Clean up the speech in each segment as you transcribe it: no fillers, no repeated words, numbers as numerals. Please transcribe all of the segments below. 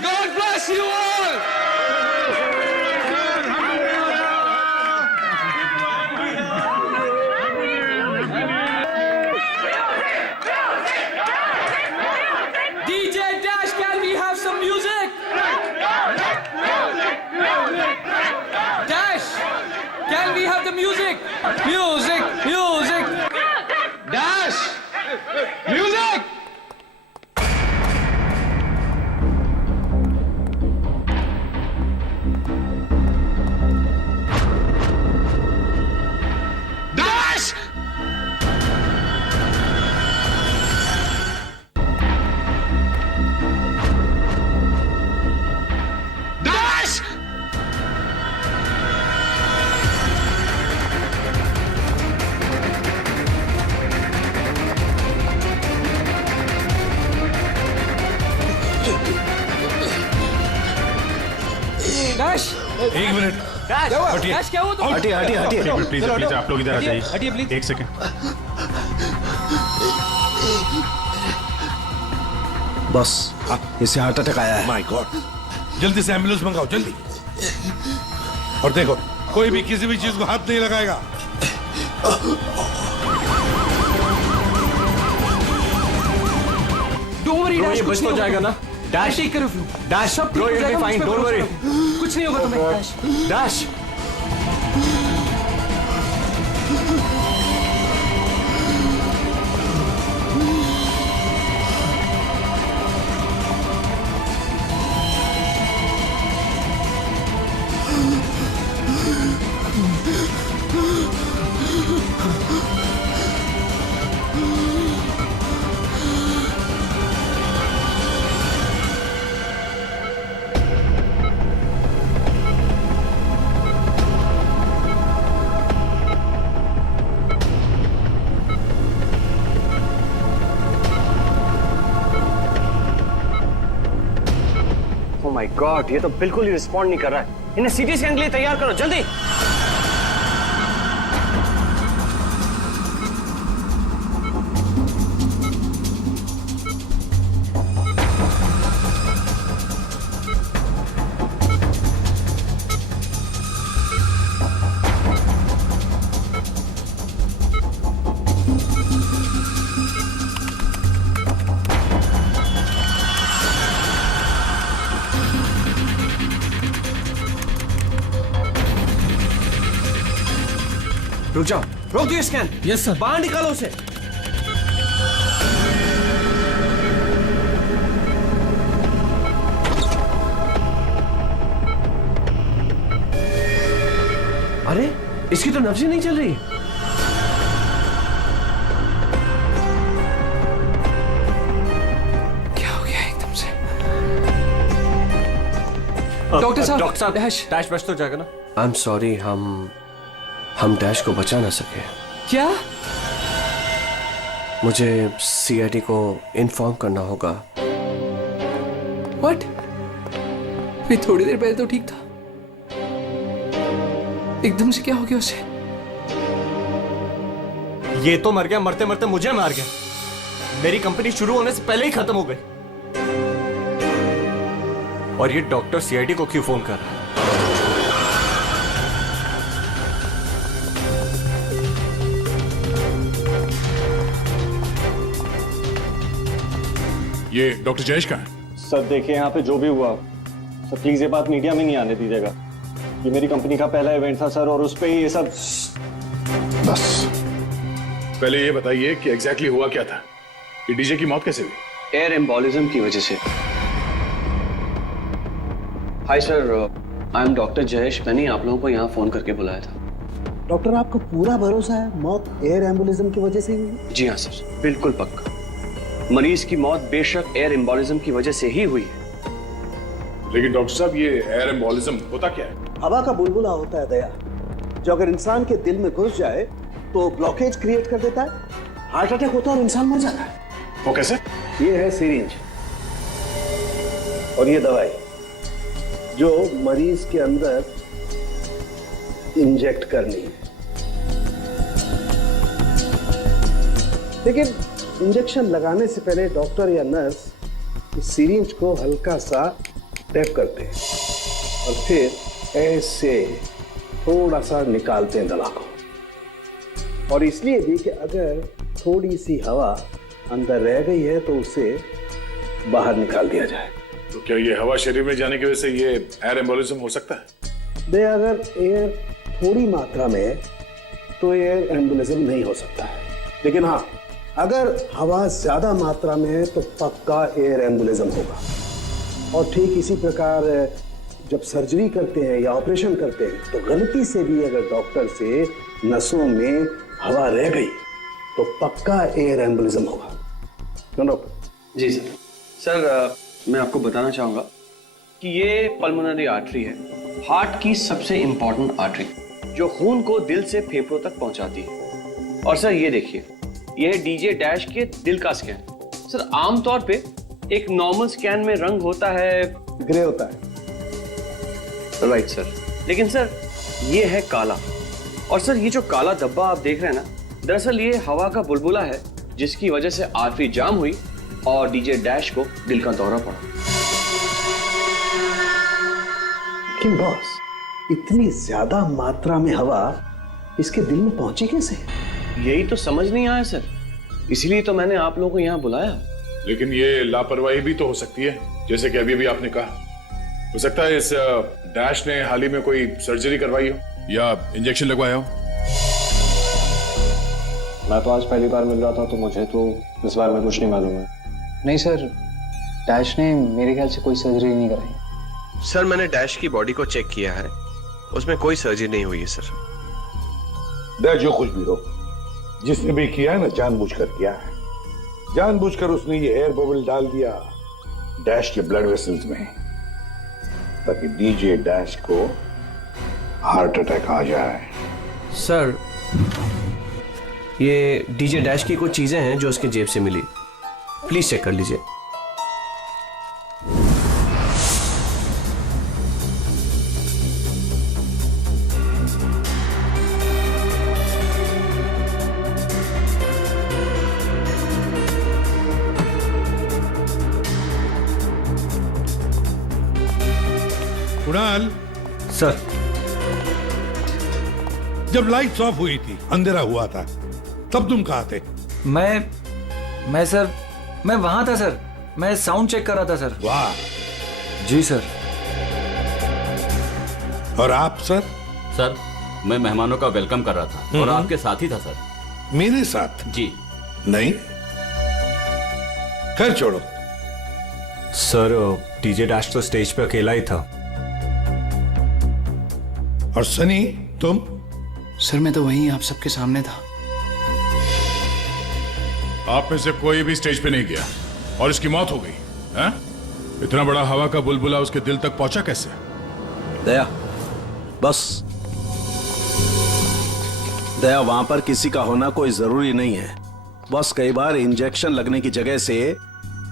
God bless you all. DJ Dash, can we have some music? Dash, can we have the music? Music, music. Dash, music. Dash! Dash! Dash! एक minute. Dash! हटिए। Dash, क्या हुआ तुम? हटिए हटिए हटिए। Please please आप लोग इधर आ हटिए जाइए। प्लीज। एक सेकंड। बस इसे हार्ट अटैक आया है। माय गॉड, जल्दी से एम्बुलेंस मंगाओ, जल्दी। और देखो, कोई भी किसी भी चीज को हाथ नहीं लगाएगा। Don't worry, Dash, ये कुछ बच नहीं तो जाएगा होगा। ना? Dash, take care of you. Dash sub bro, ठीक हो you'll be जाएगा, मुझ fine, पे don't भरोसा worry. करो। कुछ नहीं होगा तुम्हें, Dash. Dash. Oh my God, ये तो बिल्कुल ही रिस्पॉन्ड नहीं कर रहा है। इन्हें सीटी स्कैन के लिए तैयार करो, जल्दी। रुक जाओ, रोक दो ये स्कैन। Yes, sir. बाहर निकालो उसे। अरे, इसकी तो नब्ज ही नहीं चल रही। क्या हो गया एकदम से? डॉक्टर साहब, डॉक्टर साहब, Dash. डैश बच तो जाएगा ना? आई एम सॉरी, हम डैश को बचा ना सके। क्या? मुझे सीआईडी को इन्फॉर्म करना होगा। What? ये थोड़ी देर पहले तो ठीक था, एकदम से क्या हो गया उसे? ये तो मर गया, मरते मरते मुझे मार गया। मेरी कंपनी शुरू होने से पहले ही खत्म हो गई। और ये डॉक्टर सीआईडी को क्यों फोन कर रहा है? ये डॉक्टर जयेश का है। सर देखिए, यहाँ पे जो भी हुआ सर, प्लीज ये बात मीडिया में नहीं आने दीजिएगा। ये मेरी कंपनी का पहला इवेंट था सर, और उस पे ये सब। बस पहले ये बताइए कि एग्जैक्टली हुआ क्या था? ये डीजे की मौत कैसे हुई? एयर एम्बोलिज्म की वजह से। Hi sir, I am doctor Jayesh. मैंने आप लोगों को यहाँ फोन करके बुलाया था। डॉक्टर, आपको पूरा भरोसा है मौत एयर एम्बुलिज्म की वजह से ही हुई? जी हाँ सर, बिल्कुल पक्का। मरीज की मौत बेशक एयर एम्बोलिज्म की वजह से ही हुई है। लेकिन डॉक्टर साहब, ये एयर एम्बोलिज्म होता क्या है? हवा का बुलबुला होता है दया, जो अगर इंसान के दिल में घुस जाए तो ब्लॉकेज क्रिएट कर देता है, हार्ट अटैक होता है और इंसान मर जाता है। वो कैसे? ये है सिरिंज और ये दवाई जो मरीज के अंदर इंजेक्ट करनी है। लेकिन इंजेक्शन लगाने से पहले डॉक्टर या नर्स इस सिरिंज को हल्का सा टैप करते हैं और फिर ऐसे थोड़ा सा निकालते हैं दवा को। और इसलिए भी कि अगर थोड़ी सी हवा अंदर रह गई है तो उसे बाहर निकाल दिया जाए। तो क्या ये हवा शरीर में जाने की वजह से ये एयर एम्बोलिज्म हो सकता है? दे अगर एयर थोड़ी मात्रा में है तो एयर एम्बोलिज्म नहीं हो सकता है, लेकिन हाँ अगर हवा ज्यादा मात्रा में है तो पक्का एयर एम्बोलिज्म होगा। और ठीक इसी प्रकार जब सर्जरी करते हैं या ऑपरेशन करते हैं तो गलती से भी अगर डॉक्टर से नसों में हवा रह गई तो पक्का एयर एम्बोलिज्म होगा। क्यों डॉक्टर? जी सर। सर मैं आपको बताना चाहूंगा कि ये पल्मोनरी आर्टरी है, हार्ट की सबसे इंपॉर्टेंट आर्टरी जो खून को दिल से फेफड़ों तक पहुंचाती है। और सर ये देखिए, ये है डीजे डैश के दिल का स्कैन। सर आमतौर पे एक नॉर्मल स्कैन में रंग होता है, ग्रे होता है। राइट सर, लेकिन सर ये है काला। और सर ये जो काला धब्बा आप देख रहे हैं ना, दरअसल ये हवा का बुलबुला है जिसकी वजह से आर्टरी जाम हुई और डीजे डैश को दिल का दौरा पड़ा। लेकिन बॉस, इतनी ज्यादा मात्रा में हवा इसके दिल में पहुंची कैसे? यही तो समझ नहीं आया सर, इसीलिए तो मैंने आप लोगों को यहाँ बुलाया। लेकिन ये लापरवाही भी तो हो सकती है, जैसे कि अभी भी आपने कहा। हो सकता है इस डैश ने हाल ही में कोई सर्जरी करवाई हो या इंजेक्शन लगवाया हो। मैं तो आज पहली बार मिल रहा था तो मुझे तो इस बारे में कुछ नहीं मालूम है। नहीं सर, डैश ने मेरे ख्याल से कोई सर्जरी नहीं कराई। सर मैंने डैश की बॉडी को चेक किया है, उसमें कोई सर्जरी नहीं हुई है सर। दे जो कुछ भी हो, जिसने भी किया है ना जानबूझकर किया है। जानबूझकर उसने ये एयर बबल डाल दिया डैश के ब्लड वेसल्स में ताकि डीजे डैश को हार्ट अटैक आ जाए। सर ये डीजे डैश की कुछ चीजें हैं जो उसके जेब से मिली, प्लीज चेक कर लीजिए। कुणाल, सर जब लाइट्स ऑफ हुई थी, अंधेरा हुआ था, तब तुम कहाँ थे? मैं सर, मैं वहां था सर, मैं साउंड चेक कर रहा था सर। वाह। जी सर। और आप सर? सर मैं मेहमानों का वेलकम कर रहा था और आपके साथ ही था सर। मेरे साथ? जी नहीं, खैर छोड़ो। सर डीजे डैश तो स्टेज पे अकेला ही था। और सनी तुम? सर मैं तो वहीं आप सबके सामने था। आप में से कोई भी स्टेज पे नहीं गया और इसकी मौत हो गई है? इतना बड़ा हवा का बुलबुला उसके दिल तक पहुंचा कैसे? दया, बस दया, वहां पर किसी का होना कोई जरूरी नहीं है। बस कई बार इंजेक्शन लगने की जगह से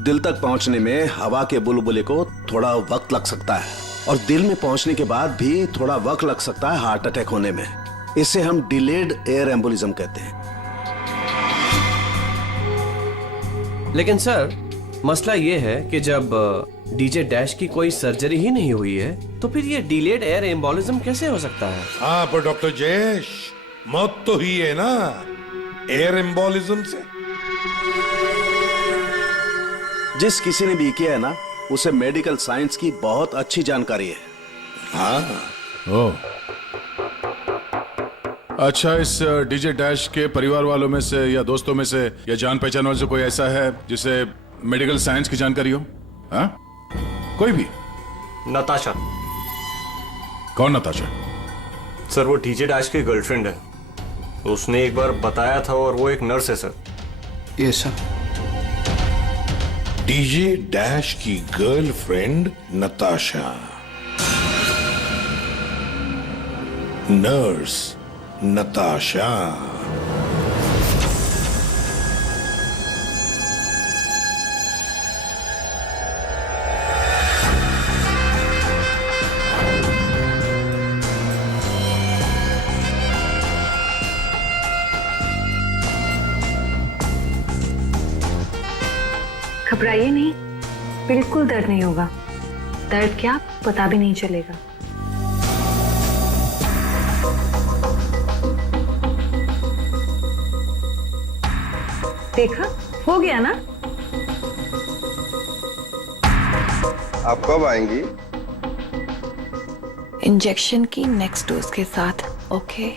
दिल तक पहुंचने में हवा के बुलबुले को थोड़ा वक्त लग सकता है और दिल में पहुंचने के बाद भी थोड़ा वक्त लग सकता है हार्ट अटैक होने में। इसे हम डिलेड एयर एम्बोलिज्म कहते हैं। लेकिन सर मसला ये है कि जब डीजे डैश की कोई सर्जरी ही नहीं हुई है तो फिर ये डिलेड एयर एम्बोलिज्म कैसे हो सकता है? हाँ पर डॉक्टर जयेश, मौत तो हुई है ना एयर एम्बोलिज्म से। जिस किसी ने भी किया है ना, उसे मेडिकल साइंस की बहुत अच्छी जानकारी है। हाँ। ओह, अच्छा, इस डीजे डैश के परिवार वालों में से या दोस्तों में से या जान पहचान वाले से कोई ऐसा है जिसे मेडिकल साइंस की जानकारी हो? हाँ? कोई भी? नताशा। कौन नताशा? सर वो डीजे डैश की गर्लफ्रेंड है, उसने एक बार बताया था और वो एक नर्स है सर। ये सब डीजे डैश की गर्लफ्रेंड नताशा, नर्स नताशा। घबराइए नहीं, बिल्कुल दर्द नहीं होगा। दर्द क्या पता भी नहीं चलेगा। देखा, हो गया ना। आप कब आएंगी? इंजेक्शन की नेक्स्ट डोज के साथ। Okay.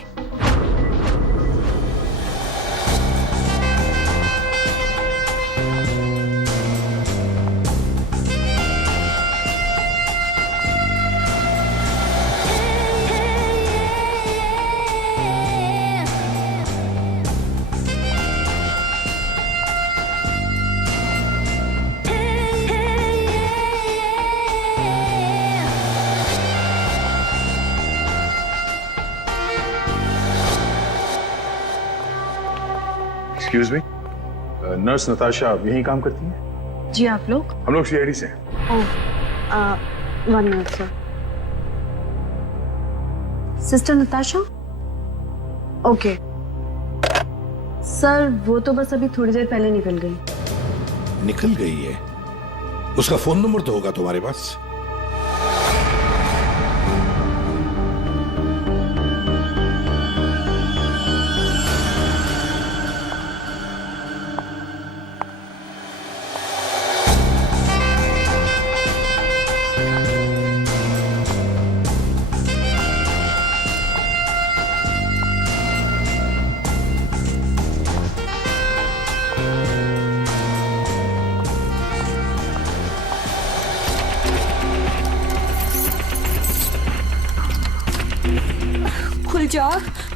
Excuse me, nurse Natasha यहीं काम करती है? जी, आप लोग? हम लोग सीआईडी से हैं। ओह, 1 minute sir. Sister Natasha? Okay sir, वो तो बस अभी थोड़ी देर पहले निकल गई। निकल गई है? उसका फोन नंबर तो होगा तुम्हारे पास?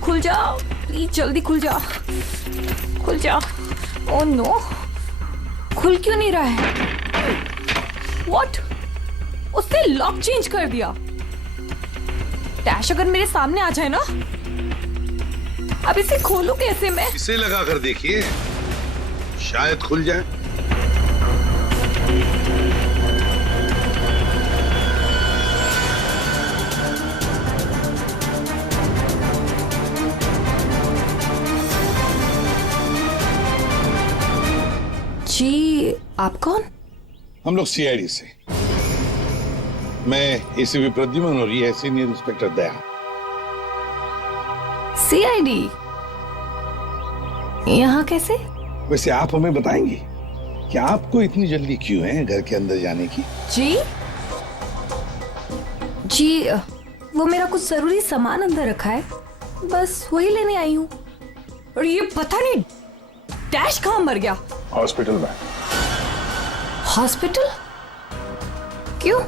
खुल जा प्लीज, जल्दी खुल जा, खुल जा। ओह नो, खुल क्यों नहीं रहा है? व्हाट? उसने लॉक चेंज कर दिया। डैश अगर मेरे सामने आ जाए ना, अब इसे खोलूं कैसे मैं? इसे लगा कर देखिए, शायद खुल जाए। जी, आप कौन? हम लोग सीआईडी से। मैं एसीपी प्रद्युमन और ये सीनियर इंस्पेक्टर दया। सीआईडी यहाँ कैसे? वैसे आप हमें बताएंगी कि आपको इतनी जल्दी क्यों है घर के अंदर जाने की? जी, वो मेरा कुछ जरूरी सामान अंदर रखा है, बस वही लेने आई हूँ। और ये पता नहीं डैश कहाँ मर गया? हॉस्पिटल में। हॉस्पिटल? क्यों,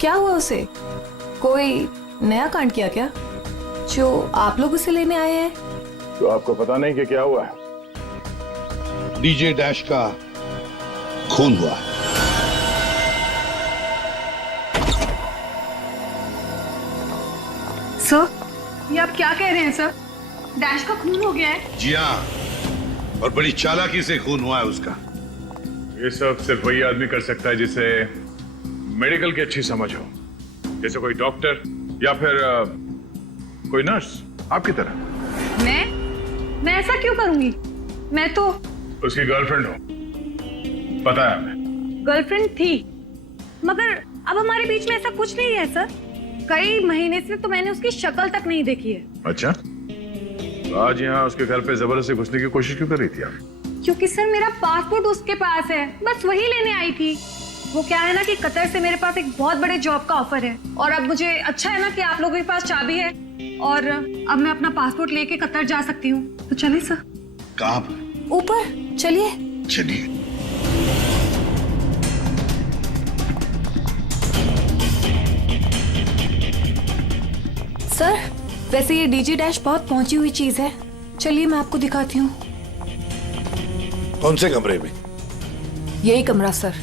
क्या हुआ उसे? कोई नया कांड किया क्या जो आप लोग उसे लेने आए हैं? तो आपको पता नहीं कि क्या हुआ है? डीजे डैश का खून हुआ। सर, ये आप क्या कह रहे हैं सर? डैश का खून हो गया है? जी हाँ, और बड़ी चालाकी से खून हुआ है उसका। ये सब सिर्फ वही आदमी कर सकता है जिसे मेडिकल की अच्छी समझ हो, जैसे कोई डॉक्टर या फिर कोई नर्स आपकी तरह। मैं ऐसा क्यों करूंगी? मैं तो उसकी गर्लफ्रेंड हो, पता है हमें। गर्लफ्रेंड थी, मगर अब हमारे बीच में ऐसा कुछ नहीं है सर। कई महीने से तो मैंने उसकी शक्ल तक नहीं देखी है। अच्छा, तो आज यहाँ उसके घर पे जबरदस्ती घुसने की कोशिश क्यों कर रही थी आप? क्योंकि सर मेरा पासपोर्ट उसके पास है, बस वही लेने आई थी। वो क्या है ना कि कतर से मेरे पास एक बहुत बड़े जॉब का ऑफर है, और अब मुझे अच्छा है ना कि आप लोगों के पास चाबी है, और अब मैं अपना पासपोर्ट लेके कतर जा सकती हूँ। तो चलिए सर। कहाँ पर? ऊपर चलिए। चलिए। सर, वैसे ये डीजे डैश बहुत पहुंची हुई चीज है, चलिए मैं आपको दिखाती हूँ। कौन से कमरे में? यही कमरा सर।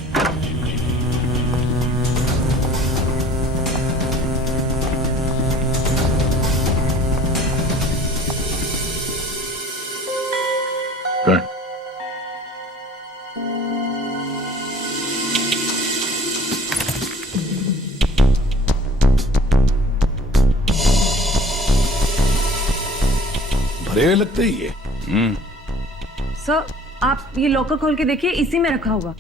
भरे हुए लगते ही है। सर, आप ये लॉकर खोल के देखिए, इसी में रखा होगा।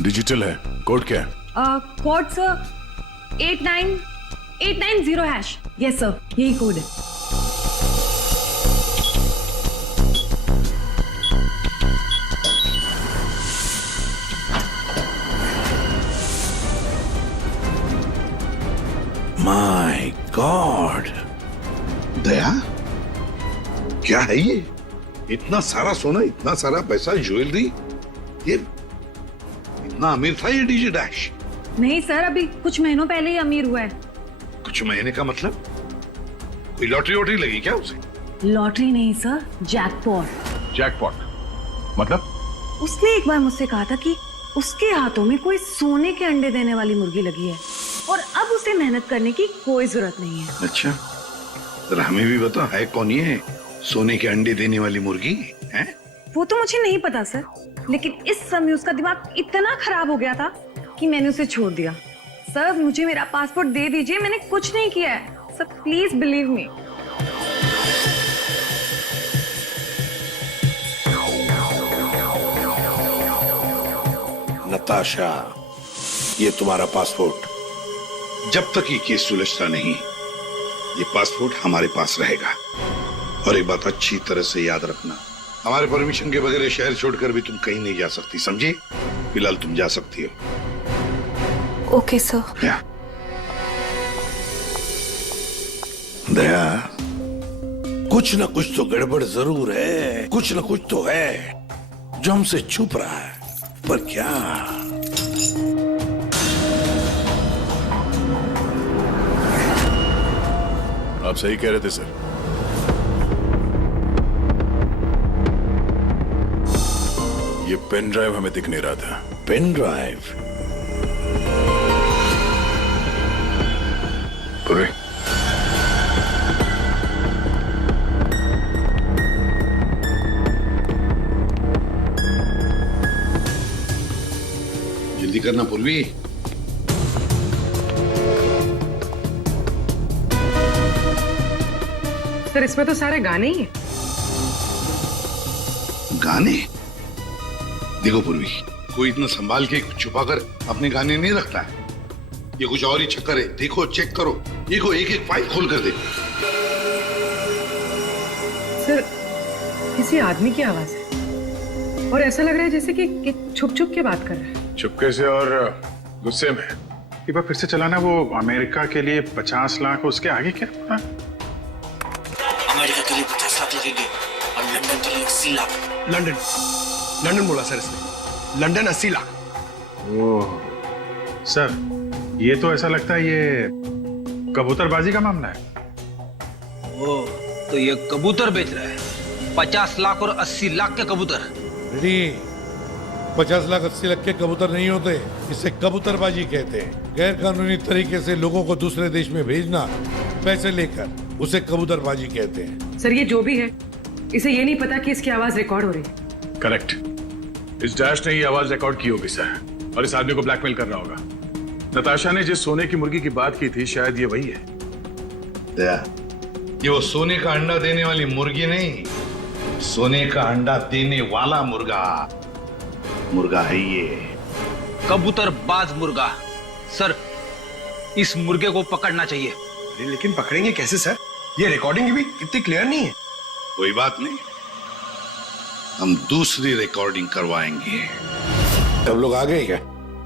डिजिटल है, कोड क्या है? Code sir 89890#। यस सर, यही कोड है। माय गॉड, दया, क्या है ये? इतना सारा सोना, इतना सारा पैसा, ज्वेलरी, ये इतना अमीर था ये डीजे डैश? नहीं सर, अभी कुछ महीनों पहले ही अमीर हुआ है। कुछ महीने का मतलब? कोई लॉटरी वॉटरी लगी क्या उसे? लॉटरी नहीं सर, जैकपॉट। जैकपॉट मतलब? उसने एक बार मुझसे कहा था कि उसके हाथों में कोई सोने के अंडे देने वाली मुर्गी लगी है और अब उसे मेहनत करने की कोई जरूरत नहीं है। अच्छा, जरा हमें भी बता, है कौन ये सोने के अंडे देने वाली मुर्गी है? वो तो मुझे नहीं पता सर, लेकिन इस समय उसका दिमाग इतना खराब हो गया था कि मैंने उसे छोड़ दिया। सर मुझे मेरा पासपोर्ट दे दीजिए, मैंने कुछ नहीं किया है sir, please believe me. Natasha, ये तुम्हारा पासपोर्ट, जब तक ये केस सुलझता नहीं, ये पासपोर्ट हमारे पास रहेगा। और एक बात अच्छी तरह से याद रखना, हमारे परमिशन के बगैर शहर छोड़कर भी तुम कहीं नहीं जा सकती, समझी? फिलहाल तुम जा सकती हो। Okay sir. दया, कुछ ना कुछ तो गड़बड़ जरूर है, कुछ ना कुछ तो है जो हमसे छुप रहा है, पर क्या? आप सही कह रहे थे सर। ये पेन ड्राइव हमें दिख नहीं रहा था। Pen drive? पूरे जल्दी करना पूर्वी। सर इसमें तो सारे गाने ही हैं। गाने? देखो पूर्वी, कोई इतना संभाल के छुपा कर अपने गाने नहीं रखता है। ये कुछ और ही चक्कर है। देखो, चेक करो, देखो, एक एक फाइल खोल कर देखो। सर किसी आदमी की आवाज है और ऐसा लग रहा है जैसे कि छुप छुप के बात कर रहा है। चुपके से और गुस्से में। एक बार फिर से चलाना, वो अमेरिका के लिए 50 लाख, उसके आगे क्या? अमेरिका के लिए 50 लाख लगेंगे और लंदन के लिए 80 लाख। लंदन बोला सर इसने, लंदन 80 लाख। ओह सर, ये तो ऐसा लगता है ये कबूतरबाजी का मामला है। ओ, तो ये कबूतर बेच रहा है, 50 लाख और 80 लाख के कबूतर। 50 लाख 80 लाख के कबूतर नहीं होते, इसे कबूतरबाजी कहते हैं। गैर कानूनी तरीके से लोगों को दूसरे देश में भेजना पैसे लेकर, उसे कबूतरबाजी कहते हैं। सर ये जो भी है, इसे ये नहीं पता कि इसकी आवाज रिकॉर्ड हो रही है। करेक्ट, इस डैश ने ये आवाज रिकॉर्ड की होगी सर, और इस आदमी को ब्लैकमेल कर रहा होगा। नताशा ने जिस सोने की मुर्गी की बात की थी, शायद ये वही है। दया, ये वो सोने का अंडा देने वाली मुर्गी नहीं, सोने का अंडा देने वाला मुर्गा है ये। कबूतरबाज मुर्गा। सर इस मुर्गे को पकड़ना चाहिए। अरे लेकिन पकड़ेंगे कैसे सर? ये रिकॉर्डिंग भी कितनी क्लियर नहीं है। कोई बात नहीं, हम दूसरी रिकॉर्डिंग करवाएंगे। सब लोग आ गए क्या?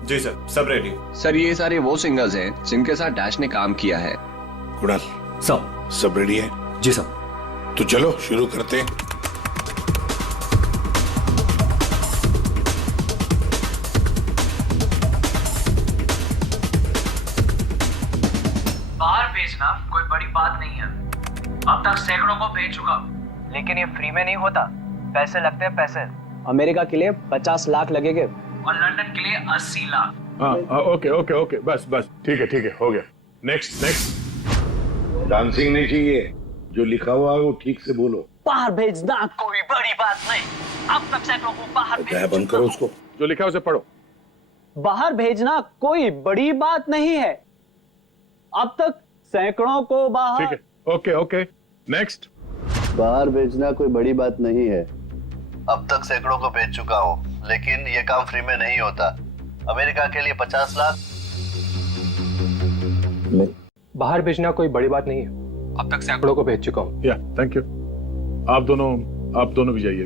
जी सर, सब रेडी। सर ये सारे वो सिंगर्स हैं जिनके साथ डैश ने काम किया है। कुणाल, सब रेडी है? जी सर। तो चलो शुरू करते हैं। बाहर भेजना कोई बड़ी बात नहीं है। अब तक सैकड़ों को भेज चुका, लेकिन ये फ्री में नहीं होता, पैसे लगते हैं पैसे। अमेरिका के लिए 50 लाख लगेंगे और लंदन के लिए 80 लाख। ओके ओके ओके, बस बस, ठीक है, हो गया। नेक्स्ट। डांसिंग नहीं चाहिए, जो लिखा हुआ है वो ठीक से बोलो। बाहर भेजना कोई बड़ी बात नहीं, अब तक सैकड़ों को बाहर बंद करो उसको, जो लिखा है उसे पढ़ो। बाहर भेजना कोई बड़ी बात नहीं है, अब तक सैकड़ों को बाहर। ठीक है, ओके, नेक्स्ट। बाहर भेजना कोई बड़ी बात नहीं है, अब तक सैकड़ों को भेज चुका हूँ, लेकिन ये काम फ्री में नहीं होता। अमेरिका के लिए 50 लाख बाहर भेजना कोई बड़ी बात नहीं है, अब तक सैकड़ों को भेज चुका हूँ। या थैंक यू। आप दोनों भी जाइए।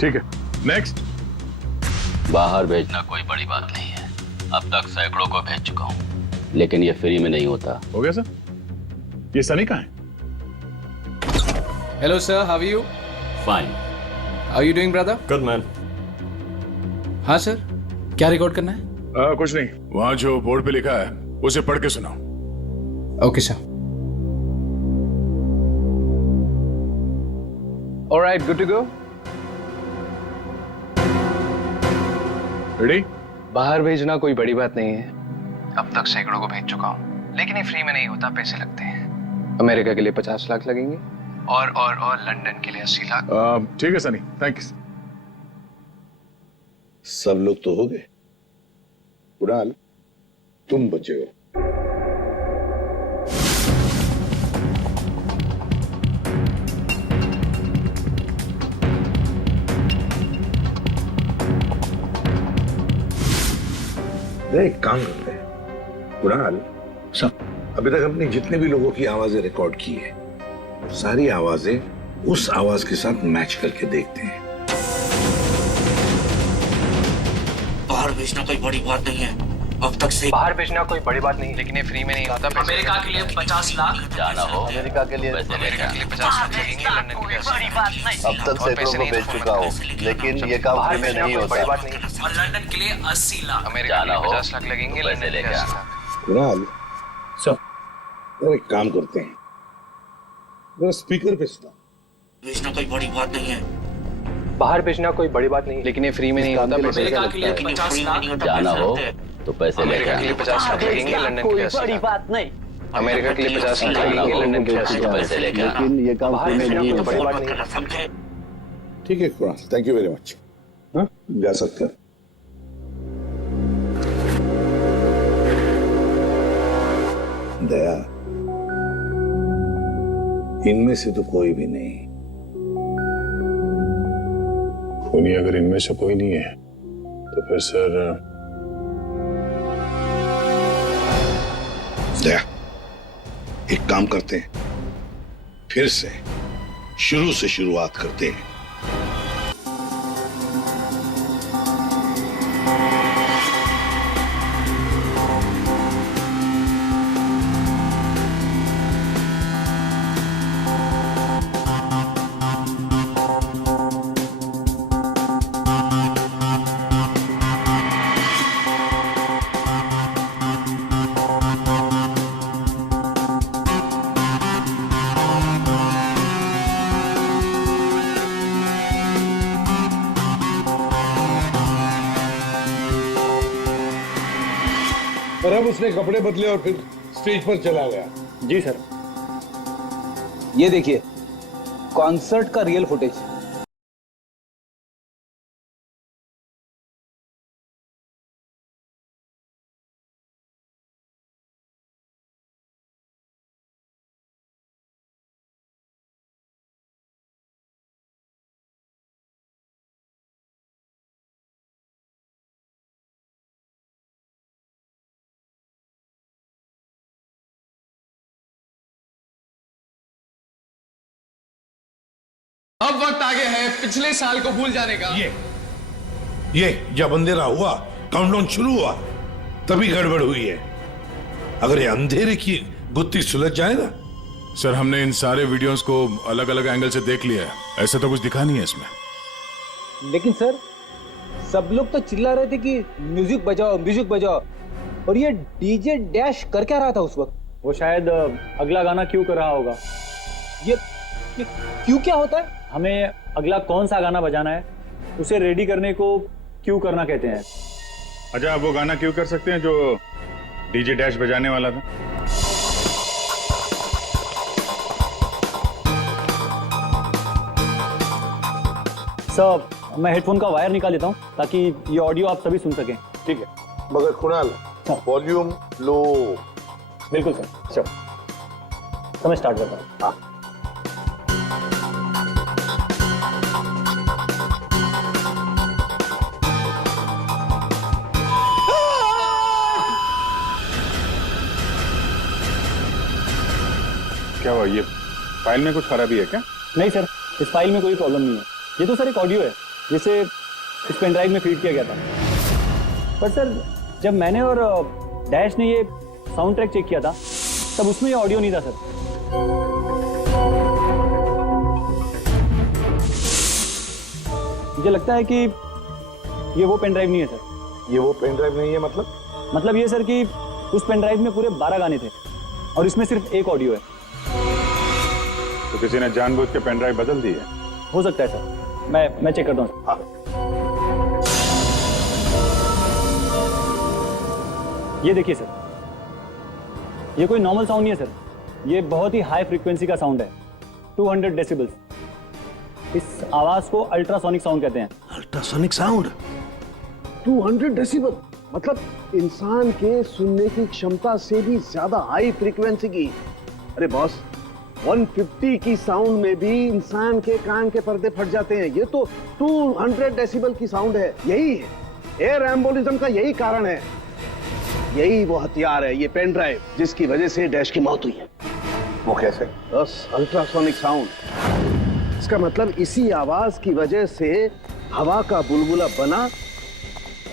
ठीक है, नेक्स्ट। बाहर भेजना कोई बड़ी बात नहीं है, अब तक सैकड़ों को भेज चुका हूँ, लेकिन ये फ्री में नहीं होता। हो गया सर? ये सनी कहाँ है? Hello sir, how are you? Fine. How are you doing brother? Good man. हाँ सर, क्या रिकॉर्ड करना है? कुछ नहीं, वहां जो बोर्ड पे लिखा है उसे पढ़ के सुनाओ। Okay sir. All right, good to go. Ready? बाहर भेजना कोई बड़ी बात नहीं है, अब तक सैकड़ों को भेज चुका हूँ, लेकिन ये फ्री में नहीं होता, पैसे लगते हैं। अमेरिका के लिए 50 लाख लगेंगे और लंदन के लिए 80 लाख। ठीक है सनी, थैंक्स। सब लोग तो हो गए, कुणाल तुम बचे हो। एक काम करते हैं कुणाल, अभी तक हमने जितने भी लोगों की आवाजें रिकॉर्ड की है, सारी आवाजें उस आवाज के साथ मैच करके देखते हैं। बाहर भेजना कोई बड़ी बात नहीं है, अब तक से बाहर भेजना कोई बड़ी बात नहीं, लेकिन ये फ्री में नहीं होता। अमेरिका के लिए 50 लाख जाना हो, अमेरिका के लिए 50 लाख लगेंगे, लंदन के लिए 80 लाख। अब तक सैकड़ों को भेज चुका हूँ, लेकिन ये काम फ्री में नहीं होता। बड़ी बात नहीं, और लंदन के लिए 80 लाख अमेरिका के लिए 50 लाख लगेंगे, लंदन के लिए 80 लाख। कुणाल सर एक काम करते हैं, जरा स्पीकर पे सुना। भेजना कोई बड़ी बात नहीं है, बाहर भेजना कोई बड़ी बात नहीं, लेकिन ये फ्री में नहीं होता। अमेरिका के लिए 50 लाख जाना हो तो पैसे अमेरिका के लिए 50 लाख लगेंगे, लंदन के लिए 80 लाख। बात नहीं, अमेरिका के लिए 50 लाख लगेंगे, लंदन के लिए 80 लाख। पैसे लेके आ। लेकिन ये काम बाहर फ्री में भेजना नहीं कोई होता। बड़ी बात नहीं। समझे? ठीक है Kunal, thank you very much. हाँ जा सकते हैं। दया, इनमें से तो कोई भी नहीं। नहीं, अगर इनमें से कोई नहीं है तो फिर सर दया, एक काम करते हैं, फिर से शुरू से शुरुआत करते हैं। पर अब उसने कपड़े बदले और फिर स्टेज पर चला गया। जी सर। ये देखिए, कॉन्सर्ट का रियल फुटेज। अब वक्त आ गया है पिछले साल को भूल जाने का। ये जब अंधेरा हुआ, काउंटडाउन शुरू हुआ, तभी गड़बड़ हुई है। अगर ये अंधेरे की गुत्थी सुलझ जाए ना। सर हमने इन सारे वीडियोस को अलग अलग एंगल से देख लिया है, ऐसा तो कुछ दिखा नहीं है इसमें। लेकिन सर सब लोग तो चिल्ला रहे थे कि म्यूजिक बजाओ म्यूजिक बजाओ, और ये डीजे डैश कर क्या रहा था उस वक्त? वो शायद अगला गाना क्यों कर रहा होगा। ये क्यों क्या होता है? हमें अगला कौन सा गाना बजाना है उसे रेडी करने को क्यों करना कहते हैं। अच्छा, आप वो गाना क्यों कर सकते हैं जो डीजे डैश बजाने वाला था? सर मैं हेडफोन का वायर निकाल लेता हूँ ताकि ये ऑडियो आप सभी सुन सकें। ठीक है, मगर कुणाल वॉल्यूम लो। बिल्कुल सर। चलो तो मैं स्टार्ट करता हूँ। हाँ। क्या हुआ? ये फाइल में कुछ खराबी है क्या? नहीं सर, इस फाइल में कोई प्रॉब्लम नहीं है। ये तो सर एक ऑडियो है जिसे इस पेन ड्राइव में फीड किया गया था। पर सर जब मैंने और डैश ने ये साउंड ट्रैक चेक किया था तब उसमें ये ऑडियो नहीं था सर। मुझे लगता है कि ये वो पेन ड्राइव नहीं है सर। ये वो पेन ड्राइव नहीं है मतलब ये सर कि उस पेन ड्राइव में पूरे 12 गाने थे और इसमें सिर्फ एक ऑडियो है। तो किसी ने जानबूझ के पेन ड्राइव बदल दी है? हो सकता है सर, मैं चेक करता हूँ। ये देखिए सर, ये कोई नॉर्मल साउंड नहीं है सर, ये बहुत ही हाई फ्रीक्वेंसी का साउंड है, 200 डेसिबल्स। इस आवाज को अल्ट्रासोनिक साउंड कहते हैं। अल्ट्रासोनिक साउंड 200 डेसिबल, मतलब इंसान के सुनने की क्षमता से भी ज्यादा हाई फ्रीक्वेंसी की। अरे बॉस, 150 की साउंड में भी इंसान के कान के पर्दे फट जाते हैं। ये तो 200 डेसिबल की साउंड है। यही है एयर एम्बोलिज्म का, यही कारण है, यही वो हथियार है, ये पेन ड्राइव जिसकी वजह से डैश की मौत हुई है। वो कैसे? बस अल्ट्रासोनिक साउंड। इसका मतलब इसी आवाज की वजह से हवा का बुलबुला बना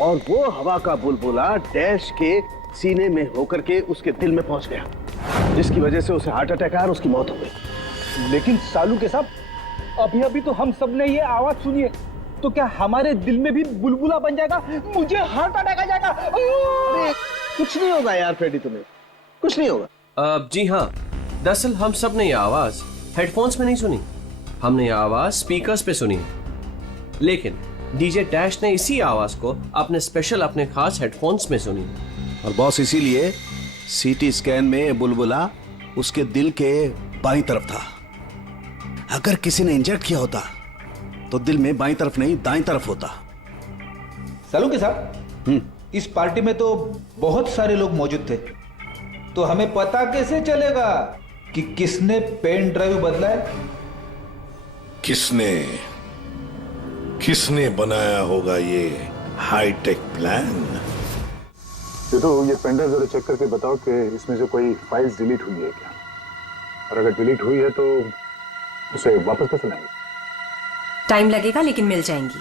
और वो हवा का बुलबुला डैश के सीने में होकर के उसके दिल में पहुंच गया, जिसकी वजह से उसे हार्ट अटैक आया और उसकी मौत हो गई। लेकिन सालू के साहब, अभी अभी तो हम सब ने ये आवाज सुनी है, तो क्या हमारे दिल में भी बुलबुला बन जाएगा? मुझे हार्ट अटैक आ जाएगा। अरे कुछ नहीं होगा यार फ्रेडी, तुम्हें कुछ नहीं होगा। जी हाँ, दरअसल हम सब ने ये आवाज हेडफोन्स में नहीं सुनी, हमने ये आवाज स्पीकर्स पे सुनी। लेकिन डीजे डैश ने इसी आवाज को अपने खास हेडफोन्स में सुनी। और बॉस इसीलिए सीटी स्कैन में बुलबुला उसके दिल के बाईं तरफ था। अगर किसी ने इंजेक्ट किया होता तो दिल में बाईं तरफ नहीं दाईं तरफ होता। सालू के साहब, इस पार्टी में तो बहुत सारे लोग मौजूद थे, तो हमें पता कैसे चलेगा कि किसने पेन ड्राइव बदला है? किसने बनाया होगा ये हाईटेक प्लान? ये पेन ड्राइव जरा चेक करके बताओ कि इसमें से कोई फाइल्स डिलीट हुई है क्या, और अगर डिलीट हुई है तो उसे वापस कैसे लाएंगे? टाइम लगेगा लेकिन मिल जाएंगी।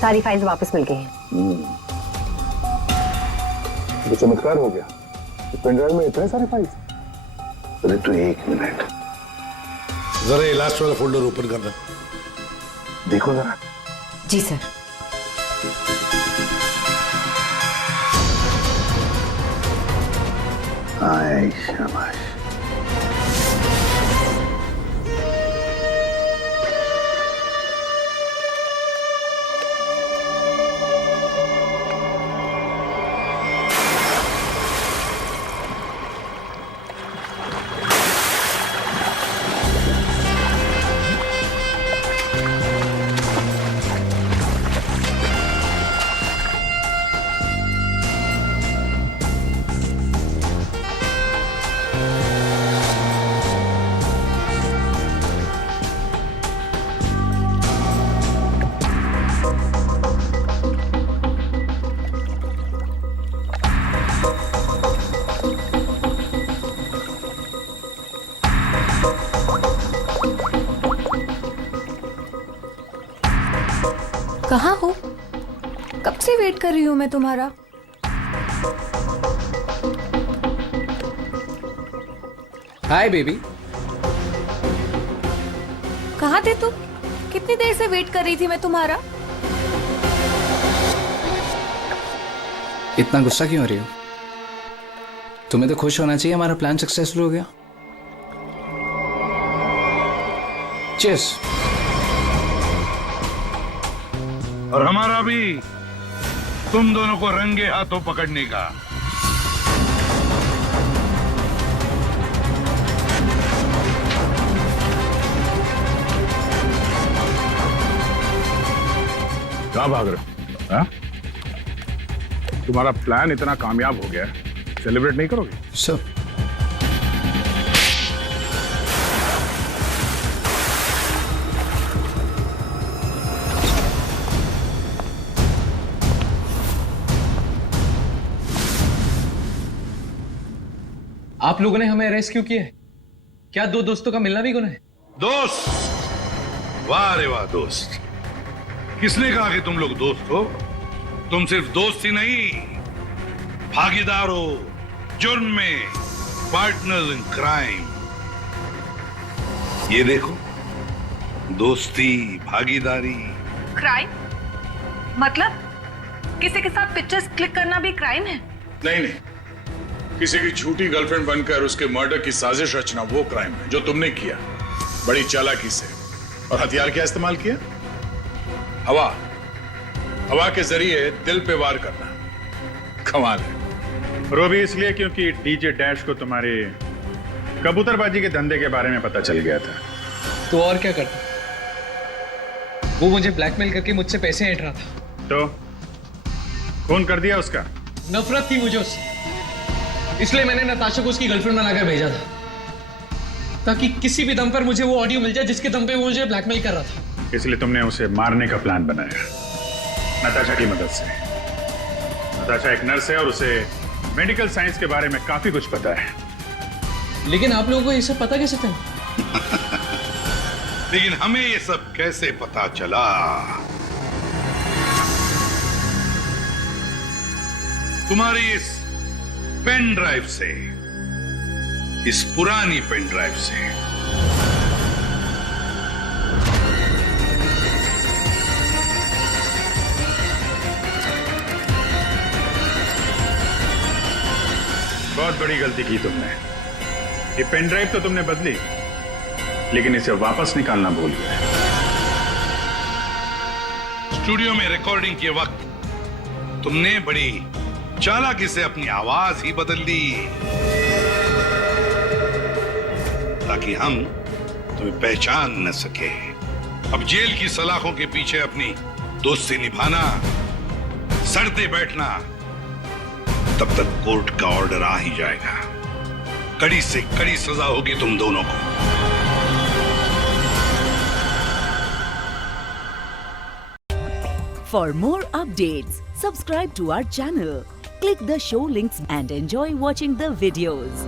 सारी फाइल्स वापस मिल गई हैं। तो चमत्कार हो गया। पेन ड्राइव में इतने सारे फाइल्स। अरे तो एक मिनट, जरा ये लास्ट वाला फोल्डर ओपन करना। देखो जरा। जी सर। आए शाबाश। कहाँ हो? कब से वेट कर रही हूँ मैं तुम्हारा। Hi baby. कहाँ थे तुम? कितनी देर से वेट कर रही थी मैं तुम्हारा। इतना गुस्सा क्यों हो रही हो? तुम्हें तो खुश होना चाहिए, हमारा प्लान सक्सेसफुल हो गया। चीयर्स। और हमारा भी तुम दोनों को रंगे हाथों पकड़ने का। कहाँ भाग रहे हो? तुम्हारा प्लान इतना कामयाब हो गया, सेलिब्रेट नहीं करोगे? सर आप लोगों ने हमें अरेस्ट क्यों किया है? क्या दो दोस्तों का मिलना भी गुनाह है? दोस्त? वाह रे वाह दोस्त। किसने कहा कि तुम लोग दोस्त हो? तुम सिर्फ दोस्त ही नहीं, भागीदार हो जुर्म में, पार्टनर्स इन क्राइम। ये देखो, दोस्ती, भागीदारी। क्राइम मतलब किसी के साथ पिक्चर्स क्लिक करना भी क्राइम है? नहीं नहीं, किसी की झूठी गर्लफ्रेंड बनकर उसके मर्डर की साजिश रचना वो क्राइम है जो तुमने किया, बड़ी चालाकी से। और हथियार क्या इस्तेमाल किया? हवा। हवा के जरिए दिल पे वार करना, कमाल है। और वो भी इसलिए क्योंकि डीजे डैश को तुम्हारे कबूतरबाजी के धंधे के बारे में पता चल गया था। तो और क्या करता? वो मुझे ब्लैकमेल करके मुझसे पैसे ऐंठ रहा था। तो खून कर दिया उसका? नफरत थी मुझे उससे, इसलिए मैंने नताशा को उसकी गर्लफ्रेंड बनाकर भेजा था, ताकि किसी भी दम पर मुझे वो ऑडियो मिल जाए जिसके दम पे वो मुझे ब्लैकमेल कर रहा था। इसलिए तुमने उसे मारने का प्लान बनाया नताशा की मदद से। नताशा एक नर्स है और उसे मेडिकल साइंस के बारे में काफी कुछ पता है। लेकिन आप लोगों को ये सब पता कैसे चला? लेकिन हमें ये सब कैसे पता चला? तुम्हारी इस पेन ड्राइव से, इस पुरानी पेन ड्राइव से। बहुत बड़ी गलती की तुमने। ये पेन ड्राइव तो तुमने बदली, लेकिन इसे वापस निकालना भूल गए। स्टूडियो में रिकॉर्डिंग के वक्त तुमने बड़ी चालाकी से अपनी आवाज ही बदल दी, ताकि हम तुम्हें पहचान न सके। अब जेल की सलाखों के पीछे अपनी दोस्ती निभाना, सड़ते बैठना, तब तक कोर्ट का ऑर्डर आ ही जाएगा। कड़ी से कड़ी सजा होगी तुम दोनों को। For more updates, subscribe to our channel, click the show links and enjoy watching the videos.